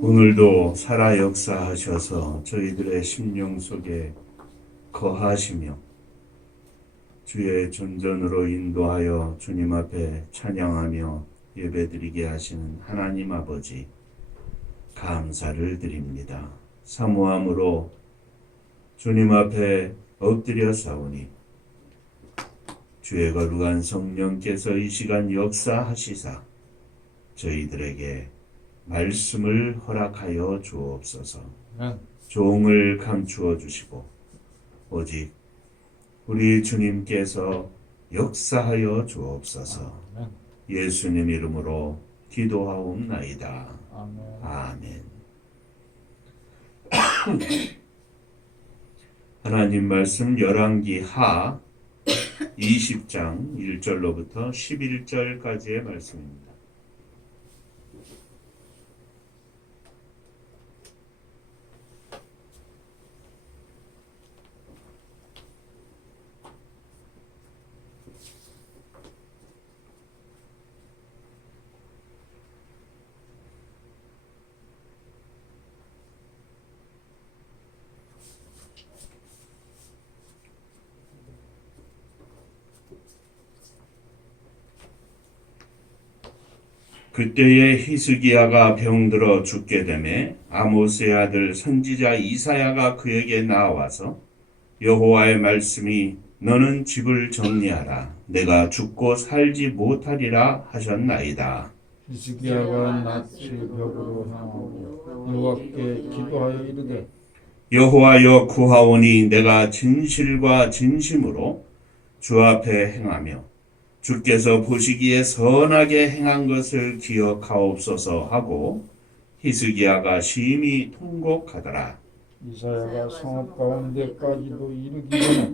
오늘도 살아 역사하셔서 저희들의 심령 속에 거하시며 주의 존전으로 인도하여 주님 앞에 찬양하며 예배드리게 하시는 하나님 아버지, 감사를 드립니다. 사모함으로 주님 앞에 엎드려 싸우니 주의 거룩한 성령께서 이 시간 역사하시사 저희들에게 말씀을 허락하여 주옵소서. 종을 감추어 주시고 오직 우리 주님께서 역사하여 주옵소서. 예수님 이름으로 기도하옵나이다. 아멘. 하나님 말씀 열왕기 하 20장 1절로부터 11절까지의 말씀입니다. 그때에 히스기야가 병들어 죽게 되매 아모스의 아들 선지자 이사야가 그에게 나와서 여호와의 말씀이 너는 집을 정리하라. 내가 죽고 살지 못하리라 하셨나이다. 히스기야가 낯이 벽으로 향하고 여호와께 기도하여 이르되 여호와여 구하오니 내가 진실과 진심으로 주 앞에 행하며 주께서 보시기에 선하게 행한 것을 기억하옵소서 하고 히스기야가 심히 통곡하더라. 이사야가 성읍 가운데까지도 이르기 전에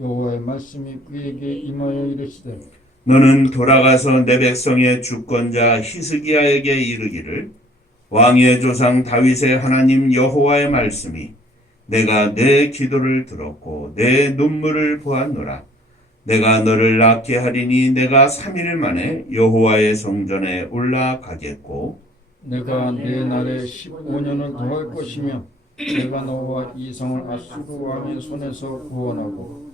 여호와의 말씀이 그에게 임하여 이르시되 너는 돌아가서 내 백성의 주권자 히스기야에게 이르기를 왕의 조상 다윗의 하나님 여호와의 말씀이 내가 내 기도를 들었고 내 눈물을 보았노라. 내가 너를 낫게 하리니 내가 3일 만에 여호와의 성전에 올라가겠고 내가 내 날에 15년을 더할 것이며 내가 너와 이 성을 아수르 왕의 손에서 구원하고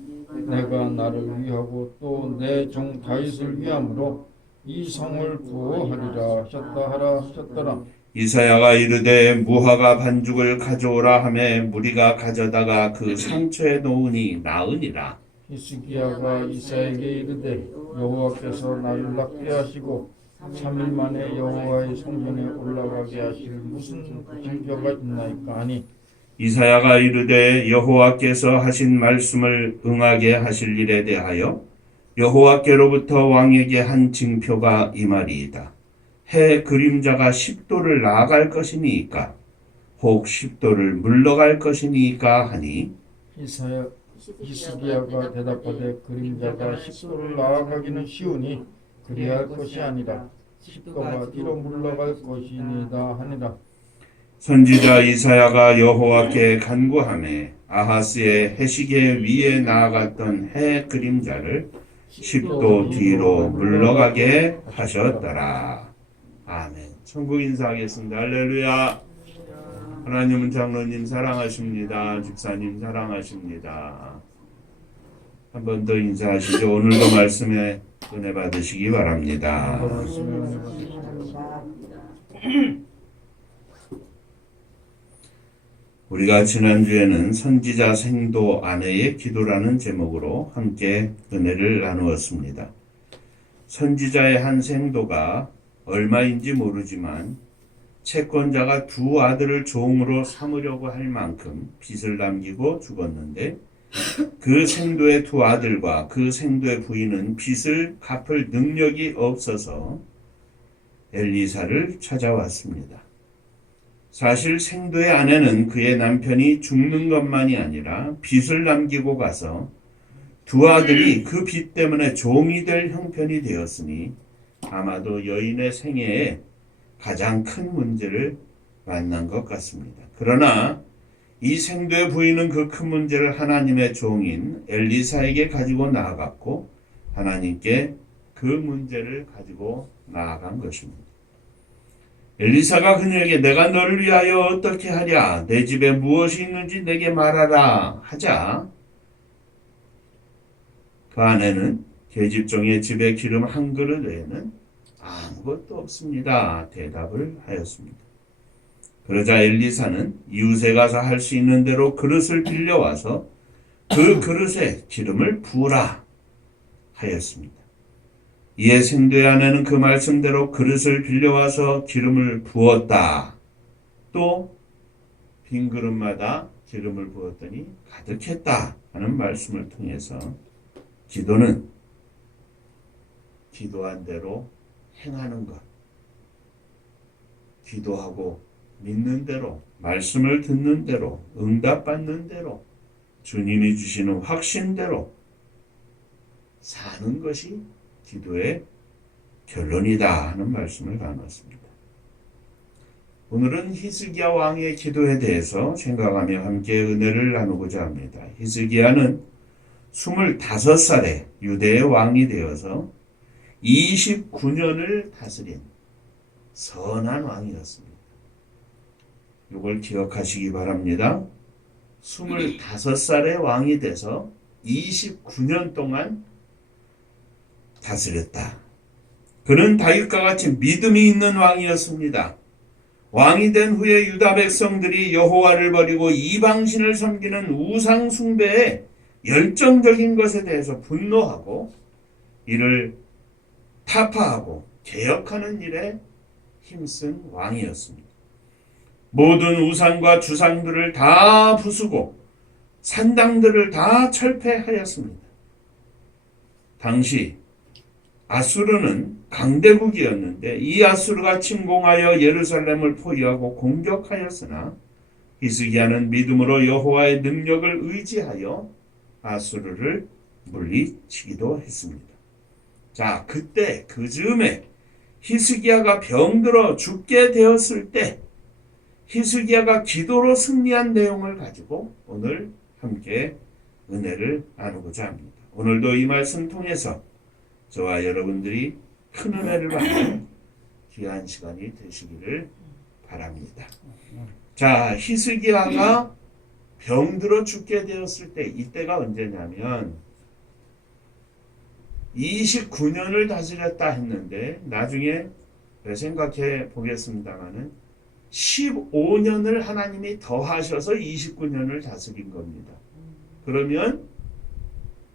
내가 나를 위하고 또 내 종 다윗을 위함으로 이 성을 구하리라 하셨다 하라 하셨더라. 이사야가 이르되 무화과 반죽을 가져오라 하매 무리가 가져다가 그 상처에 놓으니 나으니라. 히스기야가 이사야에게 이르되 여호와께서 나를 낫게 하시고 3일 만에 여호와의 성전에 올라가게 하실 무슨 징표가 있나이까 하니 이사야가 이르되 여호와께서 하신 말씀을 응하게 하실 일에 대하여 여호와께로부터 왕에게 한 징표가 이 말이이다. 해 그림자가 10도를 나아갈 것이니까 혹 10도를 물러갈 것이니까 하니 히스기야가 대답하되 그림자가 10도를 나아가기는 쉬우니 그리할 것이 아니라 10도가 뒤로 물러갈 것이니다 하니라. 선지자 이사야가 여호와께 간구하매 아하스의 해시계 위에 나아갔던 해 그림자를 10도 뒤로 물러가게 하셨더라. 아멘. 천국 인사하겠습니다. 할렐루야. 하나님은 장로님 사랑하십니다. 집사님 사랑하십니다. 한 번 더 인사하시죠. 오늘도 말씀에 은혜 받으시기 바랍니다. 우리가 지난주에는 선지자 생도 아내의 기도라는 제목으로 함께 은혜를 나누었습니다. 선지자의 한 생도가 얼마인지 모르지만 채권자가 두 아들을 종으로 삼으려고 할 만큼 빚을 남기고 죽었는데 그 생도의 두 아들과 그 생도의 부인은 빚을 갚을 능력이 없어서 엘리사를 찾아왔습니다. 사실 생도의 아내는 그의 남편이 죽는 것만이 아니라 빚을 남기고 가서 두 아들이 그 빚 때문에 종이 될 형편이 되었으니 아마도 여인의 생애에 가장 큰 문제를 만난 것 같습니다. 그러나 이 생도의 부인은 그 큰 문제를 하나님의 종인 엘리사에게 가지고 나아갔고 하나님께 그 문제를 가지고 나아간 것입니다. 엘리사가 그녀에게 내가 너를 위하여 어떻게 하랴? 내 집에 무엇이 있는지 내게 말하라 하자 그 아내는 계집종의 집에 기름 한 그릇 외에는 아무것도 없습니다. 대답을 하였습니다. 그러자 엘리사는 이웃에 가서 할 수 있는 대로 그릇을 빌려와서 그 그릇에 기름을 부으라 하였습니다. 이에 생도의 아내는 그 말씀대로 그릇을 빌려와서 기름을 부었다. 또 빈 그릇마다 기름을 부었더니 가득했다 하는 말씀을 통해서 기도는 기도한 대로 행하는 것, 기도하고 믿는 대로, 말씀을 듣는 대로, 응답받는 대로, 주님이 주시는 확신대로 사는 것이 기도의 결론이다 하는 말씀을 나눴습니다. 오늘은 히스기야 왕의 기도에 대해서 생각하며 함께 은혜를 나누고자 합니다. 히스기야는 25살에 유대의 왕이 되어서 29년을 다스린 선한 왕이었습니다. 이걸 기억하시기 바랍니다. 25살의 왕이 돼서 29년 동안 다스렸다. 그는 다윗과 같이 믿음이 있는 왕이었습니다. 왕이 된 후에 유다 백성들이 여호와를 버리고 이방신을 섬기는 우상 숭배에 열정적인 것에 대해서 분노하고 이를 타파하고 개혁하는 일에 힘쓴 왕이었습니다. 모든 우상과 주상들을 다 부수고 산당들을 다 철폐하였습니다. 당시 아수르는 강대국이었는데 이 아수르가 침공하여 예루살렘을 포위하고 공격하였으나 히스기야는 믿음으로 여호와의 능력을 의지하여 아수르를 물리치기도 했습니다. 자, 그때 그 즈음에 히스기야가 병들어 죽게 되었을 때 히스기야가 기도로 승리한 내용을 가지고 오늘 함께 은혜를 나누고자 합니다. 오늘도 이 말씀 통해서 저와 여러분들이 큰 은혜를 받는 귀한 시간이 되시기를 바랍니다. 자, 히스기야가 병들어 죽게 되었을 때 이때가 언제냐면 29년을 다스렸다 했는데 나중에 생각해 보겠습니다마는 15년을 하나님이 더하셔서 29년을 다스린 겁니다. 그러면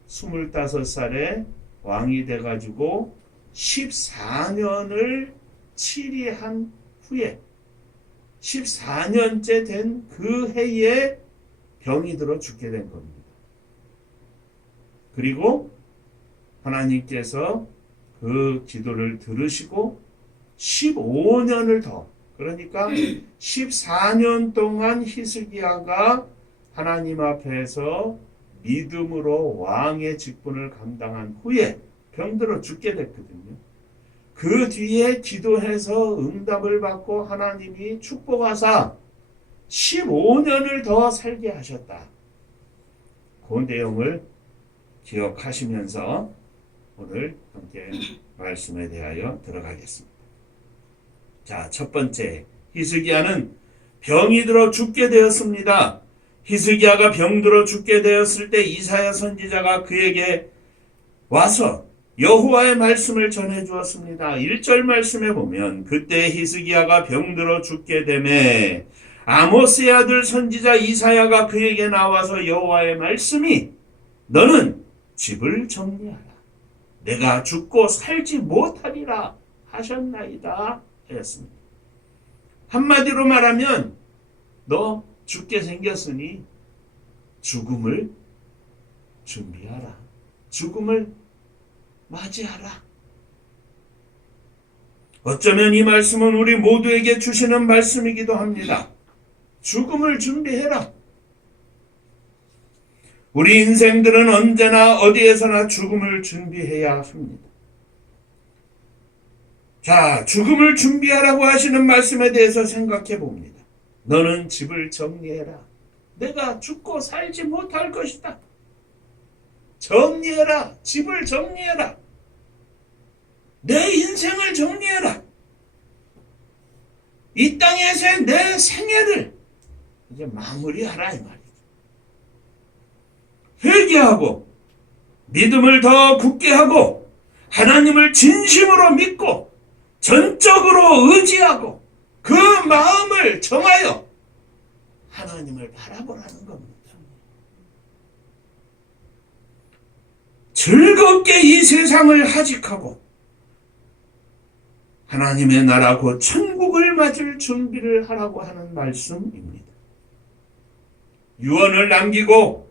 25살에 왕이 돼가지고 14년을 치리한 후에 14년째 된 그 해에 병이 들어 죽게 된 겁니다. 그리고 하나님께서 그 기도를 들으시고 15년을 더, 그러니까 14년 동안 히스기야가 하나님 앞에서 믿음으로 왕의 직분을 감당한 후에 병들어 죽게 됐거든요. 그 뒤에 기도해서 응답을 받고 하나님이 축복하사 15년을 더 살게 하셨다. 그 내용을 기억하시면서 오늘 함께 말씀에 대하여 들어가겠습니다. 자, 첫 번째, 히스기야는 병이 들어 죽게 되었습니다. 히스기야가 병들어 죽게 되었을 때 이사야 선지자가 그에게 와서 여호와의 말씀을 전해 주었습니다. 1절 말씀에 보면 그때 히스기야가 병들어 죽게 되매 아모스의 아들 선지자 이사야가 그에게 나와서 여호와의 말씀이 너는 집을 정리하라. 내가 죽고 살지 못하리라 하셨나이다 하였습니다. 한마디로 말하면 너 죽게 생겼으니 죽음을 준비하라. 죽음을 맞이하라. 어쩌면 이 말씀은 우리 모두에게 주시는 말씀이기도 합니다. 죽음을 준비해라. 우리 인생들은 언제나 어디에서나 죽음을 준비해야 합니다. 자, 죽음을 준비하라고 하시는 말씀에 대해서 생각해 봅니다. 너는 집을 정리해라. 내가 죽고 살지 못할 것이다. 정리해라. 집을 정리해라. 내 인생을 정리해라. 이 땅에서의 내 생애를 이제 마무리하라 이 말이죠. 회개하고 믿음을 더 굳게 하고 하나님을 진심으로 믿고 전적으로 의지하고 그 마음을 정하여 하나님을 바라보라는 겁니다. 즐겁게 이 세상을 하직하고 하나님의 나라 곧 천국을 맞을 준비를 하라고 하는 말씀입니다. 유언을 남기고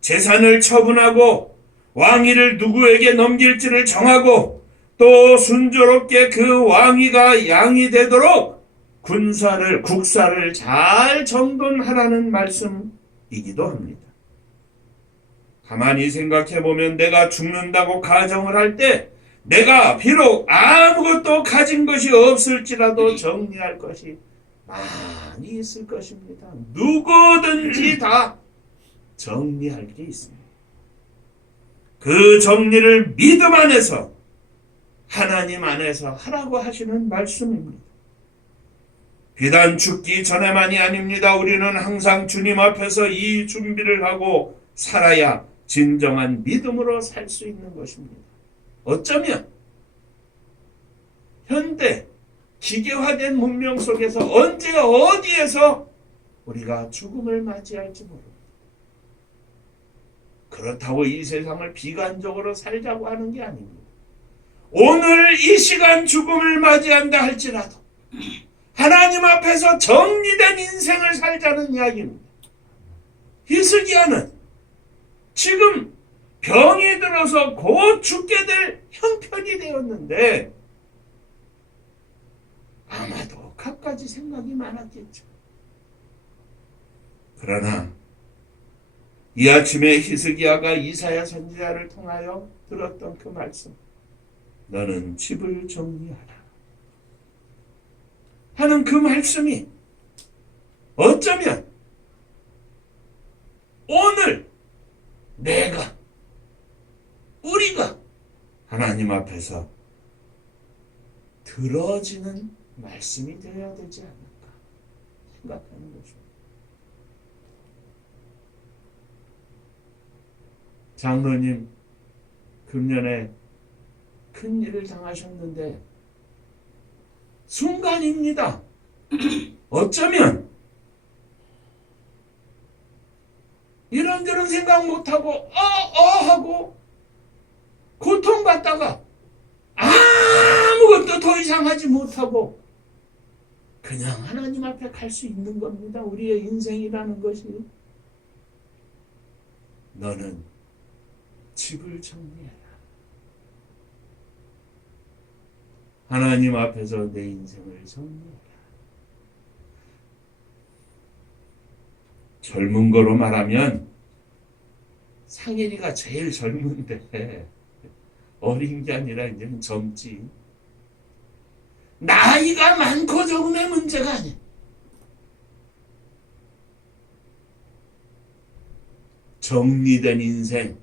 재산을 처분하고 왕위를 누구에게 넘길지를 정하고 또 순조롭게 그 왕위가 양이되도록 국사를 잘 정돈하라는 말씀이기도 합니다. 가만히 생각해보면 내가 죽는다고 가정을 할 때 내가 비록 아무것도 가진 것이 없을지라도 정리할 것이 많이 있을 것입니다. 누구든지 다 정리할 게 있습니다. 그 정리를 믿음 안에서 하나님 안에서 하라고 하시는 말씀입니다. 비단 죽기 전에만이 아닙니다. 우리는 항상 주님 앞에서 이 준비를 하고 살아야 진정한 믿음으로 살 수 있는 것입니다. 어쩌면 현대 기계화된 문명 속에서 언제 어디에서 우리가 죽음을 맞이할지 모릅니다. 그렇다고 이 세상을 비관적으로 살자고 하는 게 아닙니다. 오늘 이 시간 죽음을 맞이한다 할지라도 하나님 앞에서 정리된 인생을 살자는 이야기입니다. 히스기야는 지금 병이 들어서 곧 죽게 될 형편이 되었는데 아마도 갖가지 생각이 많았겠죠. 그러나 이 아침에 히스기야가 이사야 선지자를 통하여 들었던 그 말씀, 너는 집을 정리하라 하는 그 말씀이 어쩌면 오늘 우리가 하나님 앞에서 들어지는 말씀이 되어야 되지 않을까 생각하는 것입니다. 장로님 금년에 큰 일을 당하셨는데 순간입니다. 어쩌면 이런저런 생각 못하고 하고 고통받다가 아무것도 더 이상 하지 못하고 그냥 하나님 앞에 갈 수 있는 겁니다. 우리의 인생이라는 것이. 너는 집을 정리해라. 하나님 앞에서 내 인생을 정리해라. 젊은 거로 말하면 상일이가 제일 젊은데 어린 게 아니라 이제는 젊지. 나이가 많고 적음의 문제가 아니야. 정리된 인생,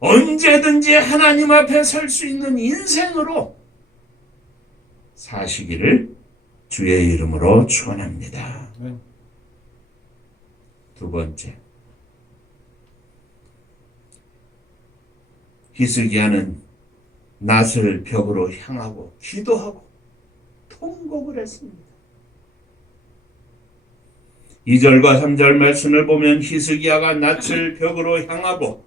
언제든지 하나님 앞에 설 수 있는 인생으로 사시기를 주의 이름으로 축원합니다. 두 번째, 히스기야는 낫을 벽으로 향하고 기도하고 통곡을 했습니다. 2절과 3절 말씀을 보면 히스기야가 낫을 벽으로 향하고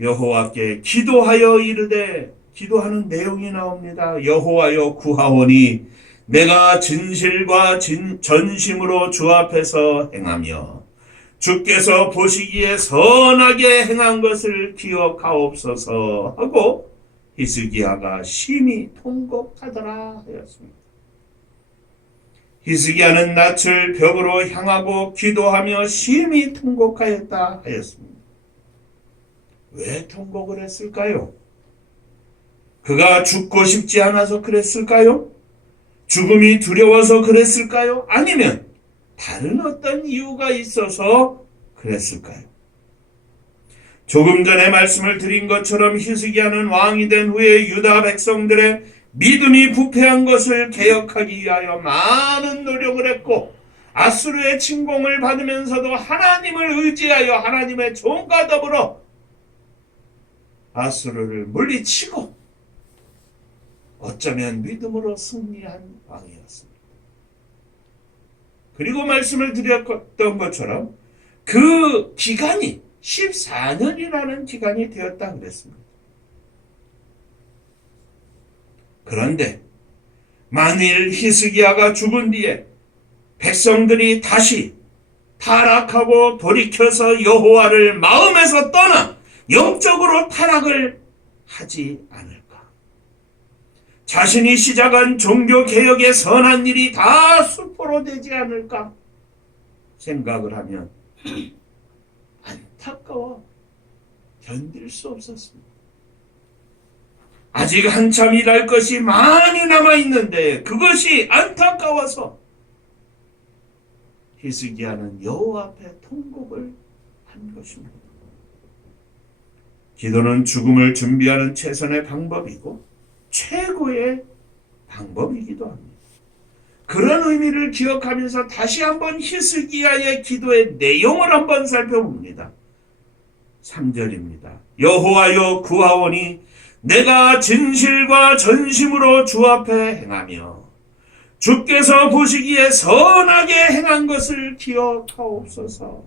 여호와께 기도하여 이르되, 기도하는 내용이 나옵니다. 여호와여 구하오니 내가 진실과 전심으로 주 앞에서 행하며 주께서 보시기에 선하게 행한 것을 기억하옵소서 하고 히스기야가 심히 통곡하더라 하였습니다. 히스기야는 낯을 벽으로 향하고 기도하며 심히 통곡하였다 하였습니다. 왜 통곡을 했을까요? 그가 죽고 싶지 않아서 그랬을까요? 죽음이 두려워서 그랬을까요? 아니면 다른 어떤 이유가 있어서 그랬을까요? 조금 전에 말씀을 드린 것처럼 히스기야는 왕이 된 후에 유다 백성들의 믿음이 부패한 것을 개혁하기 위하여 많은 노력을 했고 아수르의 침공을 받으면서도 하나님을 의지하여 하나님의 종과 더불어 아수르를 물리치고 어쩌면 믿음으로 승리한 왕이었습니다. 그리고 말씀을 드렸던 것처럼 그 기간이 14년이라는 기간이 되었다 그랬습니다. 그런데 만일 히스기야가 죽은 뒤에 백성들이 다시 타락하고 돌이켜서 여호와를 마음에서 떠나 영적으로 타락을 하지 않을까? 자신이 시작한 종교개혁의 선한 일이 다 수포로 되지 않을까? 생각을 하면 안타까워 견딜 수 없었습니다. 아직 한참 일할 것이 많이 남아있는데 그것이 안타까워서 히스기야는 여호와 앞에 통곡을 한 것입니다. 기도는 죽음을 준비하는 최선의 방법이고 최고의 방법이기도 합니다. 그런 의미를 기억하면서 다시 한번 히스기야의 기도의 내용을 한번 살펴봅니다. 3절입니다. 여호와여 구하오니 내가 진실과 전심으로 주 앞에 행하며 주께서 보시기에 선하게 행한 것을 기억하옵소서.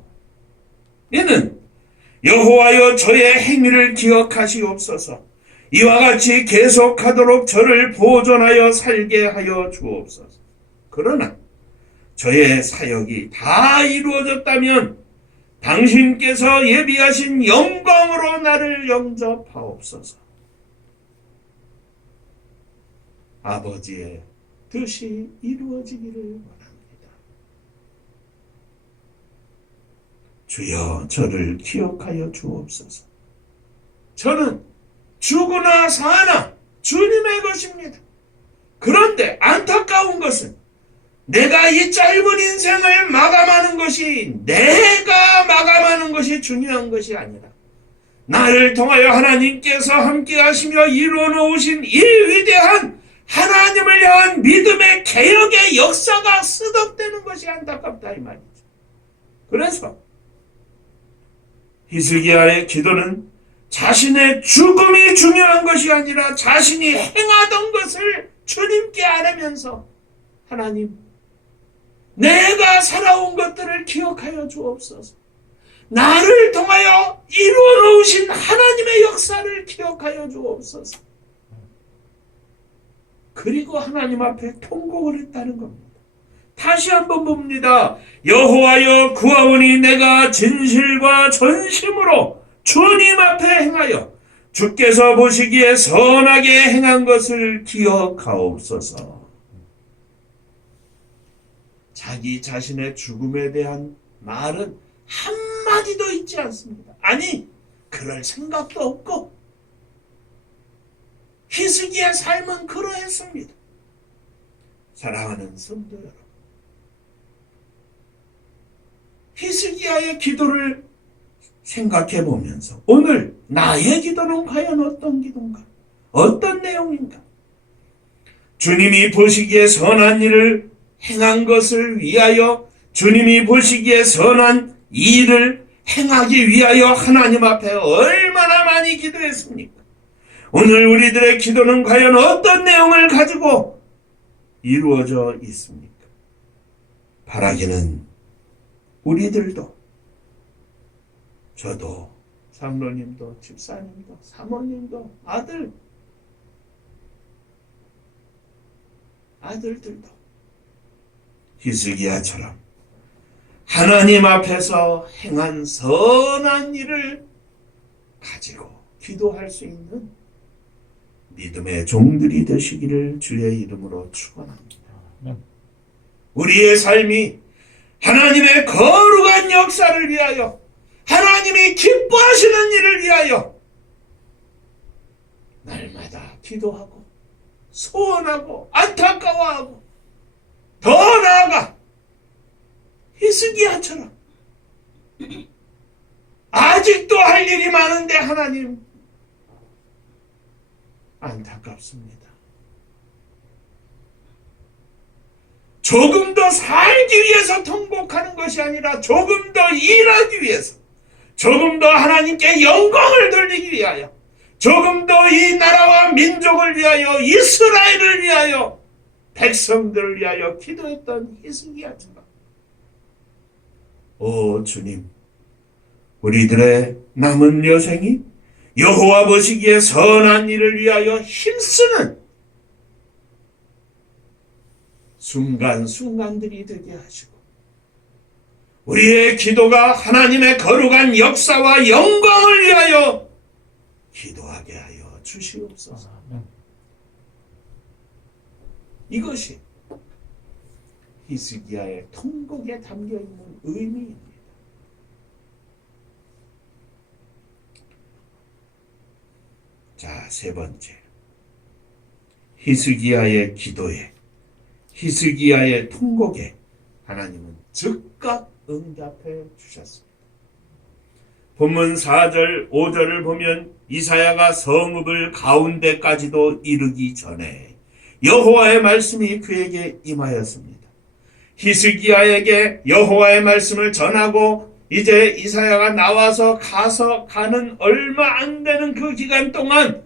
이는 여호와여 저의 행위를 기억하시옵소서. 이와 같이 계속하도록 저를 보존하여 살게 하여 주옵소서. 그러나 저의 사역이 다 이루어졌다면 당신께서 예비하신 영광으로 나를 영접하옵소서. 아버지의 뜻이 이루어지기를 원합니다. 주여 저를 기억하여 주옵소서. 저는 죽으나 사나 주님의 것입니다. 그런데 안타까운 것은 내가 이 짧은 인생을 마감하는 것이 내가 마감하는 것이 중요한 것이 아니라 나를 통하여 하나님께서 함께 하시며 이루어 놓으신 이 위대한 하나님을 향한 믿음의 개혁의 역사가 스톱되는 것이 안타깝다 이 말이죠. 그래서 히스기야의 기도는 자신의 죽음이 중요한 것이 아니라 자신이 행하던 것을 주님께 아뢰면서 하나님 내가 살아온 것들을 기억하여 주옵소서. 나를 통하여 이루어 놓으신 하나님의 역사를 기억하여 주옵소서. 그리고 하나님 앞에 통곡을 했다는 겁니다. 다시 한번 봅니다. 여호와여 구하오니 내가 진실과 전심으로 주님 앞에 행하여 주께서 보시기에 선하게 행한 것을 기억하옵소서. 자기 자신의 죽음에 대한 말은 한마디도 있지 않습니다. 아니, 그럴 생각도 없고 히스기야의 삶은 그러했습니다. 사랑하는 성도 여러분, 히스기야의 기도를 생각해 보면서 오늘 나의 기도는 과연 어떤 기도인가? 어떤 내용인가? 주님이 보시기에 선한 일을 행한 것을 위하여 주님이 보시기에 선한 일을 행하기 위하여 하나님 앞에 얼마나 많이 기도했습니까? 오늘 우리들의 기도는 과연 어떤 내용을 가지고 이루어져 있습니까? 바라기는 우리들도 저도 장로님도 집사님도 사모님도 아들들도 히스기야처럼 하나님 앞에서 행한 선한 일을 가지고 기도할 수 있는 믿음의 종들이 되시기를 주의 이름으로 축원합니다. 우리의 삶이 하나님의 거룩한 역사를 위하여 하나님이 기뻐하시는 일을 위하여 날마다 기도하고 소원하고 안타까워하고 더 나아가 히스기야처럼 아직도 할 일이 많은데 하나님 안타깝습니다. 조금 더 살기 위해서 통곡하는 것이 아니라 조금 더 일하기 위해서, 조금 더 하나님께 영광을 돌리기 위하여, 조금 더 이 나라와 민족을 위하여, 이스라엘을 위하여, 백성들을 위하여 기도했던 히스기야처럼, 오 주님, 우리들의 남은 여생이 여호와 보시기에 선한 일을 위하여 힘쓰는 순간순간들이 되게 하시고, 우리의 기도가 하나님의 거룩한 역사와 영광을 위하여 기도하게 하여 주시옵소서. 이것이 히스기야의 통곡에 담겨있는 의미입니다. 자, 세 번째, 히스기야의 기도에, 히스기야의 통곡에 하나님은 즉각 응답해 주셨습니다. 본문 4절, 5절을 보면 이사야가 성읍을 가운데까지도 이르기 전에 여호와의 말씀이 그에게 임하였습니다. 히스기야에게 여호와의 말씀을 전하고 이제 이사야가 나와서 가는 얼마 안 되는 그 기간 동안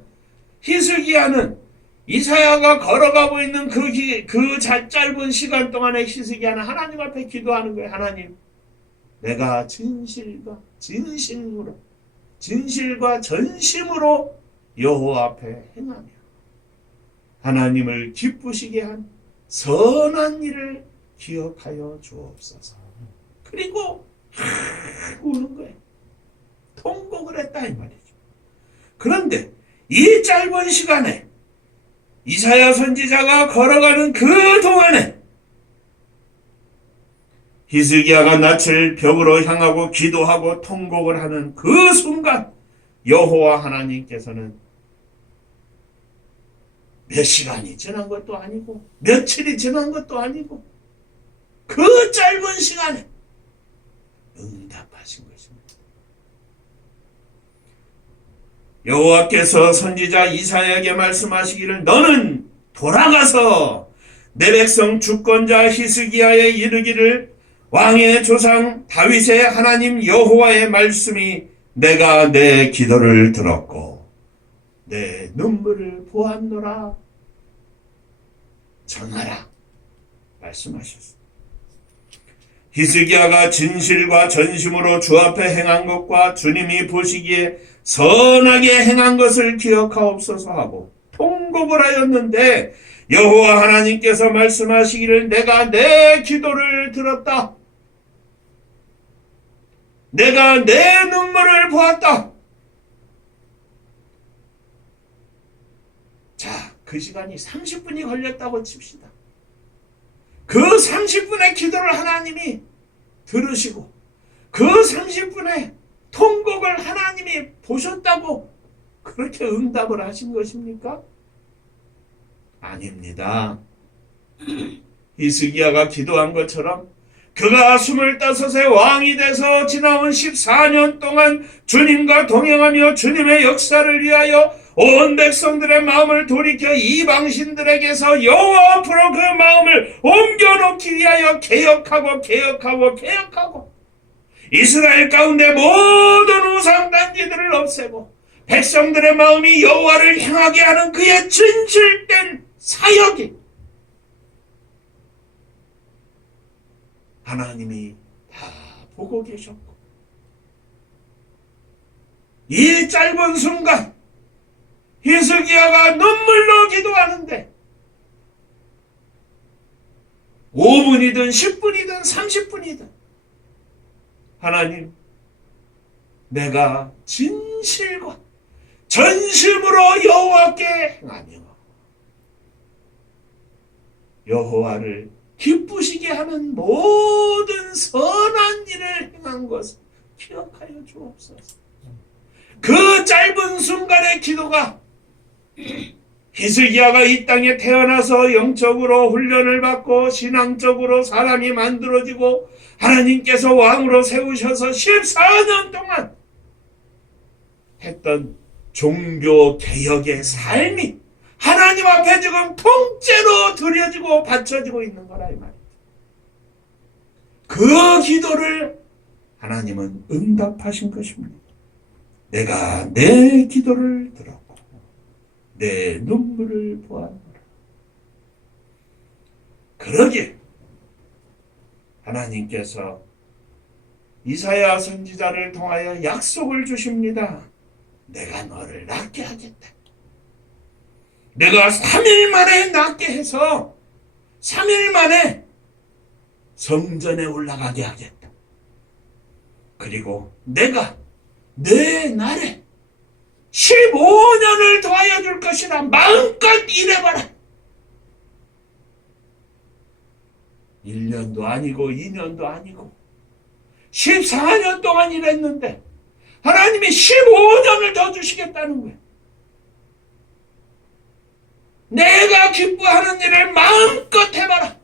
히스기야는, 이사야가 걸어가고 있는 그 짧은 시간 동안에 히스기야는 하나님 앞에 기도하는 거예요. 하나님, 내가 진실과 전심으로 여호와 앞에 행하며 하나님을 기쁘시게 한 선한 일을 기억하여 주옵소서. 그리고 우는 거예요. 통곡을 했다 이 말이죠. 그런데 이 짧은 시간에 이사야 선지자가 걸어가는 그 동안에 히스기야가 낯을 벽으로 향하고 기도하고 통곡을 하는 그 순간 여호와 하나님께서는 몇 시간이 지난 것도 아니고 며칠이 지난 것도 아니고 그 짧은 시간에 응답하신 것입니다. 여호와께서 선지자 이사야에게 말씀하시기를 너는 돌아가서 내 백성 주권자 히스기야에 이르기를 왕의 조상 다윗의 하나님 여호와의 말씀이 내가 내 기도를 들었고 내 눈물을 보았노라 전하라 말씀하셨습니다. 히스기야가 진실과 전심으로 주 앞에 행한 것과 주님이 보시기에 선하게 행한 것을 기억하옵소서 하고 통곡을 하였는데 여호와 하나님께서 말씀하시기를 내가 내 기도를 들었다. 내가 내 눈물을 보았다. 자, 그 시간이 30분이 걸렸다고 칩시다. 그 30분의 기도를 하나님이 들으시고 그 30분의 통곡을 하나님이 보셨다고 그렇게 응답을 하신 것입니까? 아닙니다. 히스기야가 기도한 것처럼 그가 25세 왕이 돼서 지나온 14년 동안 주님과 동행하며 주님의 역사를 위하여 온 백성들의 마음을 돌이켜 이방신들에게서 여호와 앞으로 그 마음을 옮겨놓기 위하여 개혁하고 이스라엘 가운데 모든 우상단지들을 없애고 백성들의 마음이 여호와를 향하게 하는 그의 진실된 사역이 하나님이 다 보고 계셨고 이 짧은 순간 히스기야가 눈물로 기도하는데 5분이든 10분이든 30분이든 하나님 내가 진실과 전심으로 여호와께 행하며 여호와를 기쁘시게 하는 모든 선한 일을 행한 것을 기억하여 주옵소서. 그 짧은 순간의 기도가 히스기야가 이 땅에 태어나서 영적으로 훈련을 받고 신앙적으로 사람이 만들어지고 하나님께서 왕으로 세우셔서 14년 동안 했던 종교 개혁의 삶이 하나님 앞에 지금 통째로 드려지고 바쳐지고 있는 거라 이 말이죠. 그 기도를 하나님은 응답하신 것입니다. 내가 내 기도를 들었고 내 눈물을 보았노라. 그러기에 하나님께서 이사야 선지자를 통하여 약속을 주십니다. 내가 너를 낫게 하겠다. 내가 3일 만에 낫게 해서 3일 만에 성전에 올라가게 하겠다. 그리고 내가 내 날에 15년을 더하여 줄 것이라 마음껏 일해봐라. 1년도 아니고 2년도 아니고 14년 동안 일했는데 하나님이 15년을 더 주시겠다는 거예요. 내가 기뻐하는 일을 마음껏 해봐라.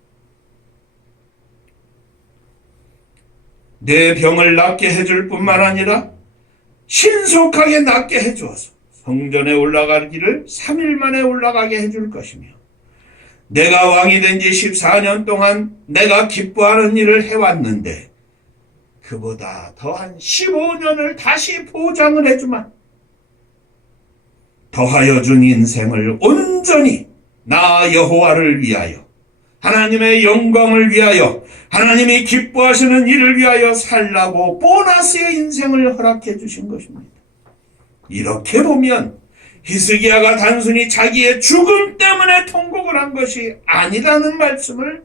내 병을 낫게 해줄 뿐만 아니라 신속하게 낫게 해주어서 성전에 올라가기를 3일 만에 올라가게 해줄 것이며 내가 왕이 된 지 14년 동안 내가 기뻐하는 일을 해왔는데 그보다 더한 15년을 다시 보장을 해주마. 더하여 준 인생을 온전히 나 여호와를 위하여 하나님의 영광을 위하여 하나님이 기뻐하시는 일을 위하여 살라고 보너스의 인생을 허락해 주신 것입니다. 이렇게 보면 히스기야가 단순히 자기의 죽음 때문에 통곡을 한 것이 아니라는 말씀을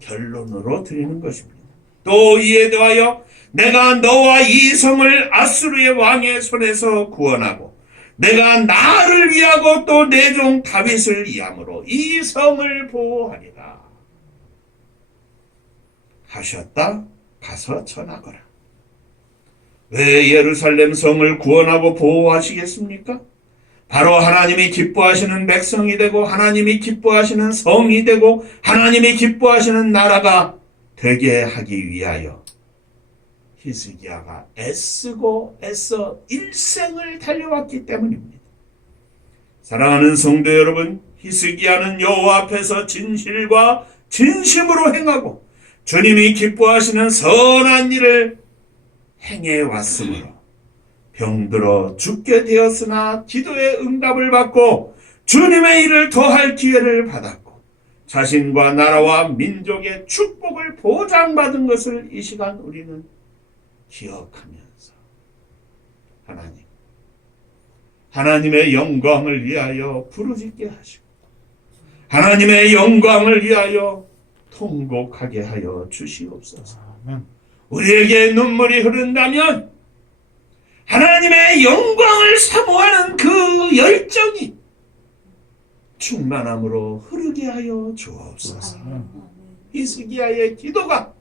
결론으로 드리는 것입니다. 또 이에 더하여 내가 너와 이 성을 아수르의 왕의 손에서 구원하고 내가 나를 위하고 또 내 종 다윗을 위함으로 이 성을 보호하리라 하셨다. 가서 전하거라. 왜 예루살렘 성을 구원하고 보호하시겠습니까? 바로 하나님이 기뻐하시는 백성이 되고 하나님이 기뻐하시는 성이 되고 하나님이 기뻐하시는 나라가 되게 하기 위하여 히스기야가 애쓰고 애써 일생을 달려왔기 때문입니다. 사랑하는 성도 여러분, 히스기야는 여호와 앞에서 진실과 진심으로 행하고 주님이 기뻐하시는 선한 일을 행해왔으므로 병들어 죽게 되었으나 기도의 응답을 받고 주님의 일을 더할 기회를 받았고 자신과 나라와 민족의 축복을 보장받은 것을 이 시간 우리는 기억하면서 하나님의 영광을 위하여 부르짖게 하시고 하나님의 영광을 위하여 통곡하게 하여 주시옵소서. 우리에게 눈물이 흐른다면 하나님의 영광을 사모하는 그 열정이 충만함으로 흐르게 하여 주옵소서. 히스기야의 기도가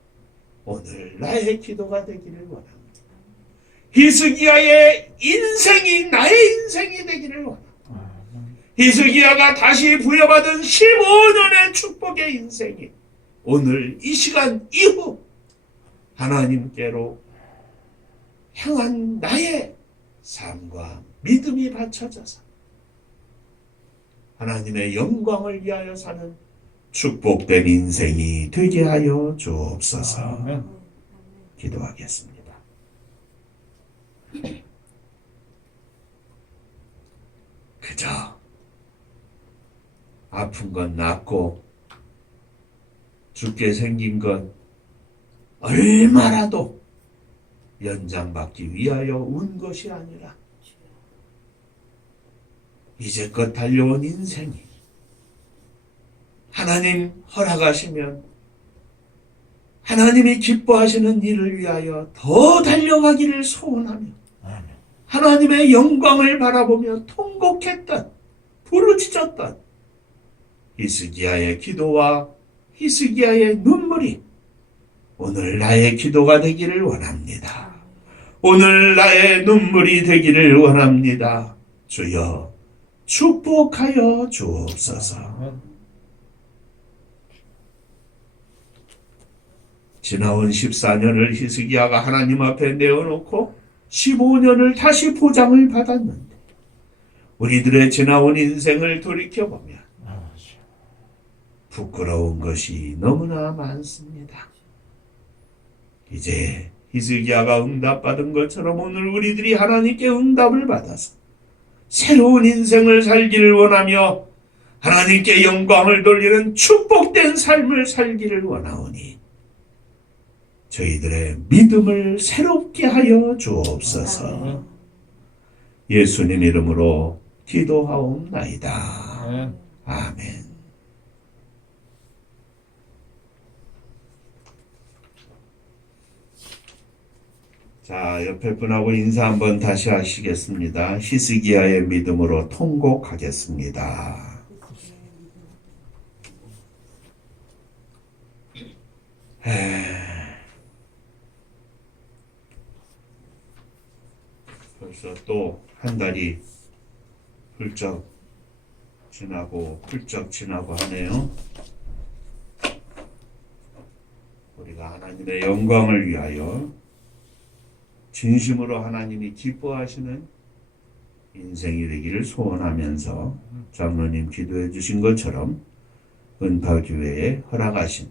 오늘 나의 기도가 되기를 원합니다. 히스기야의 인생이 나의 인생이 되기를 원합니다. 히스기야가 다시 부여받은 15년의 축복의 인생이 오늘 이 시간 이후 하나님께로 향한 나의 삶과 믿음이 받쳐져서 하나님의 영광을 위하여 사는 축복된 인생이 되게 하여 주옵소서. 아멘. 기도하겠습니다. 그저 아픈 건 낫고 죽게 생긴 건 얼마라도 연장받기 위하여 운 것이 아니라 이제껏 달려온 인생이 하나님 허락하시면 하나님이 기뻐하시는 일을 위하여 더 달려가기를 소원하며 하나님의 영광을 바라보며 통곡했던 부르짖었던 히스기야의 기도와 히스기야의 눈물이 오늘 나의 기도가 되기를 원합니다. 오늘 나의 눈물이 되기를 원합니다. 주여 축복하여 주옵소서. 지나온 14년을 히스기야가 하나님 앞에 내어놓고 15년을 다시 보장을 받았는데 우리들의 지나온 인생을 돌이켜보면 부끄러운 것이 너무나 많습니다. 이제 히스기야가 응답받은 것처럼 오늘 우리들이 하나님께 응답을 받아서 새로운 인생을 살기를 원하며 하나님께 영광을 돌리는 축복된 삶을 살기를 원하오니 저희들의 믿음을 새롭게 하여 주옵소서. 예수님 이름으로 기도하옵나이다. 아멘. 자, 옆에 분하고 인사 한번 다시 하시겠습니다. 히스기야의 믿음으로 통곡하겠습니다. 벌써 또 한 달이 훌쩍 지나고 하네요. 우리가 하나님의 영광을 위하여 진심으로 하나님이 기뻐하시는 인생이 되기를 소원하면서 장로님 기도해 주신 것처럼 은파교회에 허락하신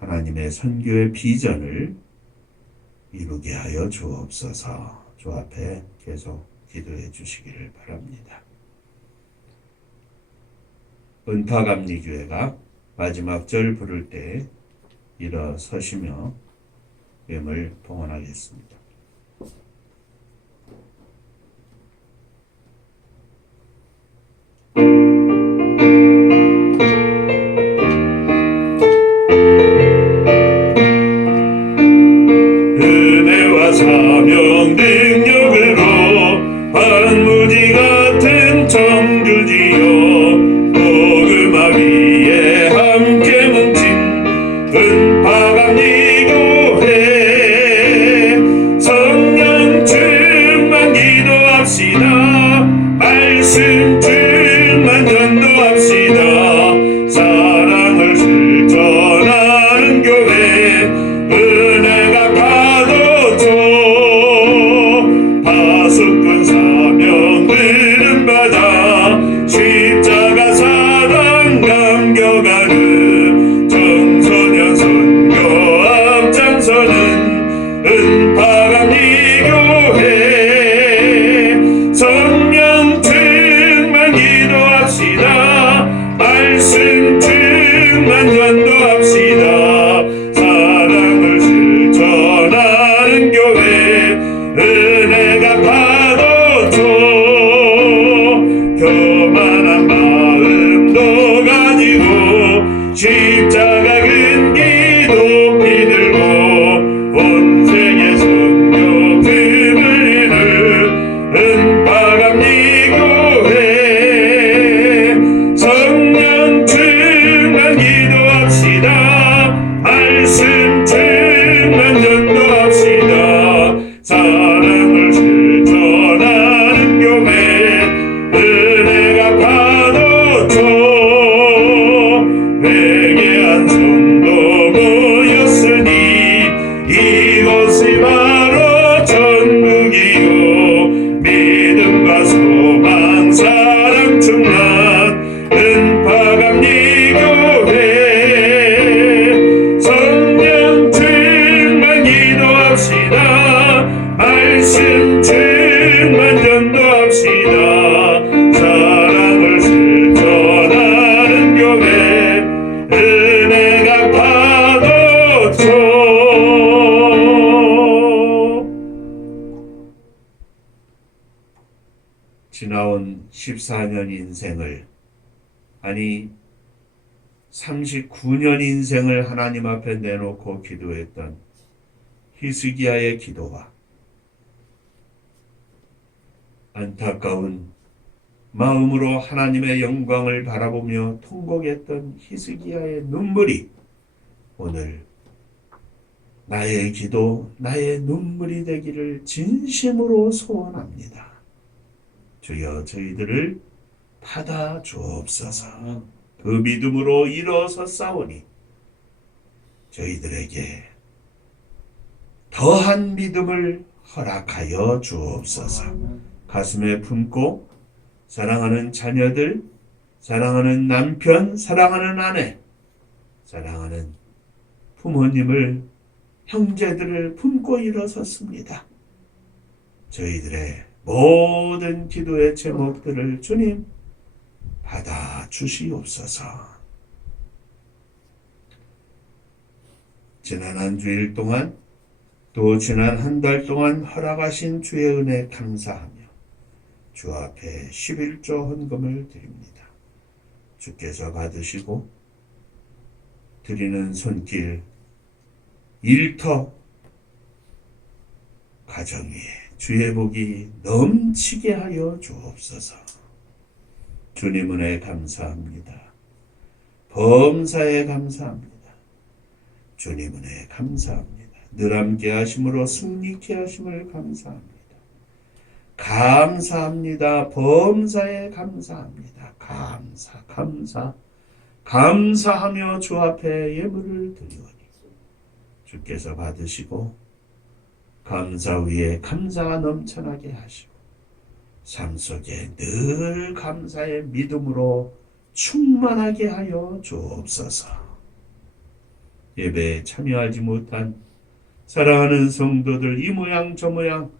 하나님의 선교의 비전을 이루게 하여 주옵소서. 주 앞에 계속 기도해 주시기를 바랍니다. 은파감리교회가 마지막 절 부를 때 일어서시며 예물 봉헌하겠습니다. 은혜와 사명 능력으로 반무지 같은 청주지요 복음화 위에 함께 뭉친 은파감리교회 성령 충만 기도합시다. 말씀 충만 전도합시다. 사랑을 실천하는 교회 은혜가 가득죠. 파수꾼 사명 들은 바다 십자가 사랑 감겨가는 청소년 선교 앞장서는 은파감리교회 성령 충만 기도합시다. 말씀 충만 전도합시다. 사랑을 실천하는 교회 은혜가 가득죠. 교만한 마음도 가지고 십자가 근기 높이 들고 온 세계 선교 틈을 이룰 은파감리교회 성령 충만 기도합시다. 말씀 충만 전도합시다. 사랑을 실천하는 교회 은혜가 가득죠. 회개한 성도 모였으니 이곳이 바로 천국이요 믿음과 소망 사랑 충만 은파감리교회 성령 충만 기도합시다. 말씀 충만 전도합시다. 사랑을 실천하는 교회 은혜가 가득죠. 지나온 14년 인생을, 아니 39년 인생을 하나님 앞에 내놓고 기도했던 히스기야의 기도와 안타까운 마음으로 하나님의 영광을 바라보며 통곡했던 히스기야의 눈물이 오늘 나의 기도, 나의 눈물이 되기를 진심으로 소원합니다. 주여 저희들을 받아 주옵소서. 그 믿음으로 일어섰사오니 저희들에게 더한 믿음을 허락하여 주옵소서. 가슴에 품고 사랑하는 자녀들, 사랑하는 남편, 사랑하는 아내, 사랑하는 부모님을 형제들을 품고 일어섰습니다. 저희들의 모든 기도의 제목들을 주님 받아주시옵소서. 지난 한 주일 동안 또 지난 한 달 동안 허락하신 주의 은혜 감사하며 주 앞에 11조 헌금을 드립니다. 주께서 받으시고 드리는 손길 일터 가정 위에 주의 복이 넘치게 하여 주옵소서. 주님 은혜 감사합니다. 범사에 감사합니다. 주님 은혜 감사합니다. 늘 함께 하심으로 승리케 하심을 감사합니다. 감사합니다. 범사에 감사합니다. 감사하며 주 앞에 예물을 드리오니 주께서 받으시고 감사 위에 감사가 넘쳐나게 하시고 삶 속에 늘 감사의 믿음으로 충만하게 하여 주옵소서. 예배에 참여하지 못한 사랑하는 성도들 이 모양 저 모양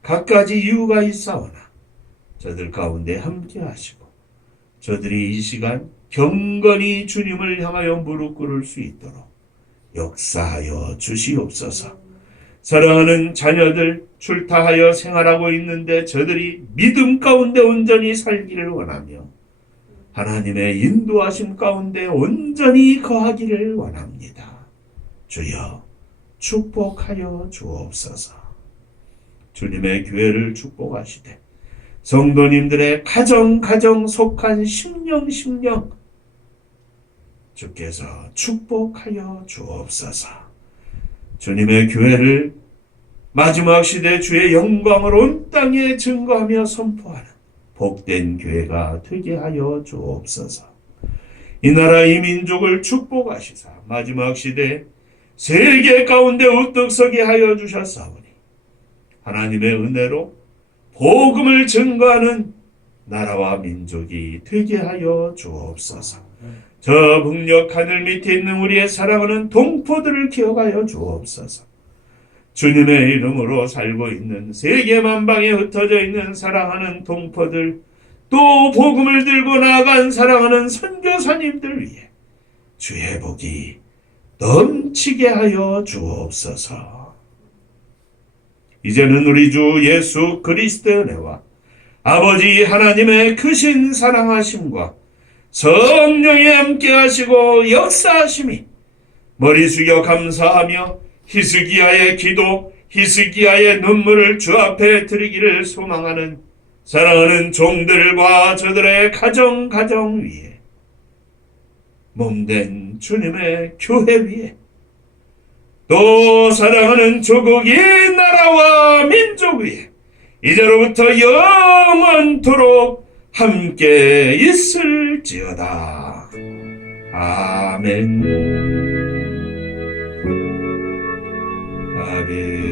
갖가지 이유가 있사오나 저들 가운데 함께 하시고 저들이 이 시간 경건히 주님을 향하여 무릎 꿇을 수 있도록 역사하여 주시옵소서. 사랑하는 자녀들 출타하여 생활하고 있는데 저들이 믿음 가운데 온전히 살기를 원하며 하나님의 인도하심 가운데 온전히 거하기를 원합니다. 주여 축복하여 주옵소서. 주님의 교회를 축복하시되 성도님들의 가정 속한 심령 주께서 축복하여 주옵소서. 주님의 교회를 마지막 시대 주의 영광을 온 땅에 증거하며 선포하는 복된 교회가 되게 하여 주옵소서. 이 나라 이 민족을 축복하시사 마지막 시대 세계 가운데 우뚝 서게 하여 주셨사오니 하나님의 은혜로 복음을 증거하는 나라와 민족이 되게 하여 주옵소서. 저 북녘 하늘 밑에 있는 우리의 사랑하는 동포들을 기억하여 주옵소서. 주님의 이름으로 살고 있는 세계 만방에 흩어져 있는 사랑하는 동포들, 또 복음을 들고 나아간 사랑하는 선교사님들 위해 주의 복이 넘치게 하여 주옵소서. 이제는 우리 주 예수 그리스도의 은혜와 아버지 하나님의 크신 사랑하심과 성령이 함께 하시고 역사하심이 머리 숙여 감사하며 히스기야의 기도, 히스기야의 눈물을 주 앞에 드리기를 소망하는 사랑하는 종들과 저들의 가정 위에 몸된 주님의 교회 위에 또 사랑하는 조국이 나라와 민족 위에 이제로부터 영원토록 함께 있을지어다. 아멘. 아멘.